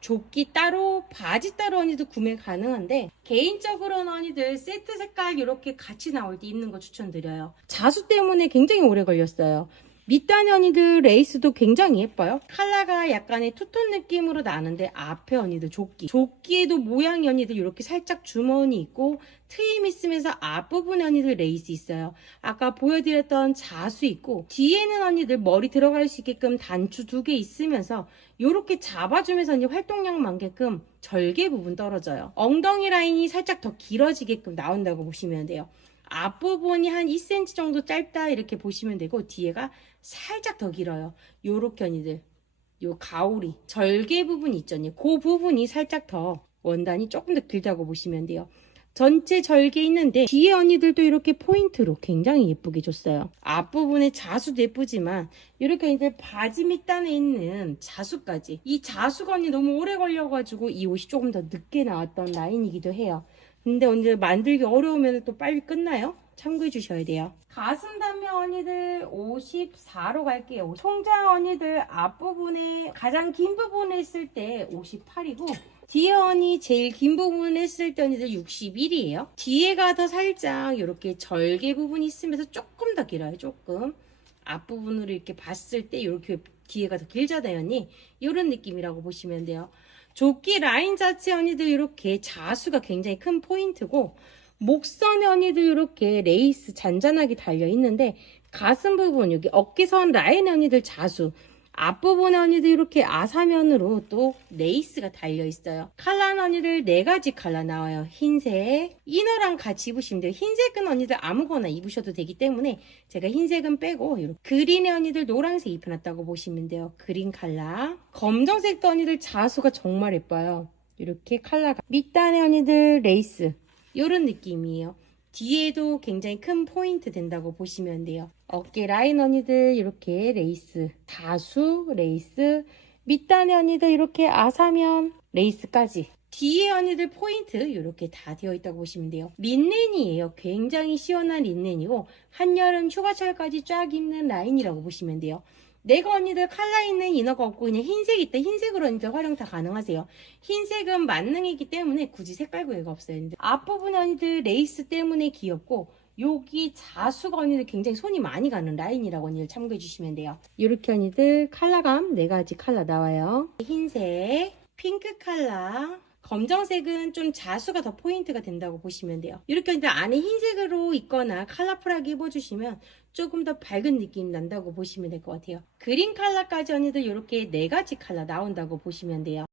조끼 따로, 바지 따로 언니도 구매 가능한데 개인적으로는 언니들 세트 색깔 이렇게 같이 나올 때 입는 거 추천드려요. 자수 때문에 굉장히 오래 걸렸어요. 밑단의 언니들 레이스도 굉장히 예뻐요. 컬러가 약간의 투톤 느낌으로 나는데 앞에 언니들 조끼. 조끼에도 모양이 언니들 이렇게 살짝 주머니 있고 트임 있으면서 앞부분에 언니들 레이스 있어요. 아까 보여드렸던 자수 있고 뒤에는 언니들 머리 들어갈 수 있게끔 단추 두 개 있으면서 이렇게 잡아주면서 언니 활동량 많게끔 절개 부분 떨어져요. 엉덩이 라인이 살짝 더 길어지게끔 나온다고 보시면 돼요. 앞부분이 한 2cm 정도 짧다 이렇게 보시면 되고 뒤에가 살짝 더 길어요. 요렇게 언니들 요 가오리 절개 부분 있잖아요. 그 부분이 살짝 더 원단이 조금 더 길다고 보시면 돼요. 전체 절개 있는데 뒤에 언니들도 이렇게 포인트로 굉장히 예쁘게 줬어요. 앞부분에 자수도 예쁘지만 이렇게 언니들 바지 밑단에 있는 자수까지 이 자수가 언니 너무 오래 걸려가지고 이 옷이 조금 더 늦게 나왔던 라인이기도 해요. 근데 언니들 만들기 어려우면 또 빨리 끝나요? 참고해 주셔야 돼요. 가슴 단면 언니들 54로 갈게요. 총장 언니들 앞부분에 가장 긴 부분에 했을 때 58이고 뒤에 언니 제일 긴 부분에 했을 때 언니들 61이에요. 뒤에가 더 살짝 이렇게 절개 부분이 있으면서 조금 더 길어요. 조금. 앞부분으로 이렇게 봤을 때 이렇게 뒤에가 더 길잖아요, 언니. 이런 느낌이라고 보시면 돼요. 조끼 라인 자체 언니들 이렇게 자수가 굉장히 큰 포인트고 목선에 언니들 이렇게 레이스 잔잔하게 달려 있는데 가슴 부분 여기 어깨선 라인 언니들 자수 앞부분에 언니들 이렇게 아사면으로 또 레이스가 달려 있어요. 칼라는 언니들 네 가지 칼라 나와요. 흰색, 이너랑 같이 입으시면 돼요. 흰색은 언니들 아무거나 입으셔도 되기 때문에 제가 흰색은 빼고 이렇게 그린의 언니들 노란색 입혀놨다고 보시면 돼요. 그린 칼라. 검정색도 언니들 자수가 정말 예뻐요. 이렇게 칼라가 밑단의 언니들 레이스 이런 느낌이에요. 뒤에도 굉장히 큰 포인트 된다고 보시면 돼요. 어깨 라인 언니들 이렇게 레이스, 다수 레이스, 밑단의 언니들 이렇게 아사면 레이스까지. 뒤에 언니들 포인트 이렇게 다 되어 있다고 보시면 돼요. 린넨이에요. 굉장히 시원한 린넨이고 한여름 휴가철까지 쫙 입는 라인이라고 보시면 돼요. 내가 언니들 칼라 있는 이너가 없고 그냥 흰색 있다. 흰색으로 언니들 활용 다 가능하세요. 흰색은 만능이기 때문에 굳이 색깔 구애가 없어요. 앞부분 언니들 레이스 때문에 귀엽고 여기 자수가 언니들 굉장히 손이 많이 가는 라인이라고 언니들 참고해 주시면 돼요. 이렇게 언니들 컬러감 네 가지 컬러 나와요. 흰색 핑크 컬러 검정색은 좀 자수가 더 포인트가 된다고 보시면 돼요. 이렇게 이제 안에 흰색으로 있거나 컬러풀하게 입어주시면 조금 더 밝은 느낌 난다고 보시면 될 것 같아요. 그린 컬러까지 언니들 이렇게 네 가지 컬러 나온다고 보시면 돼요.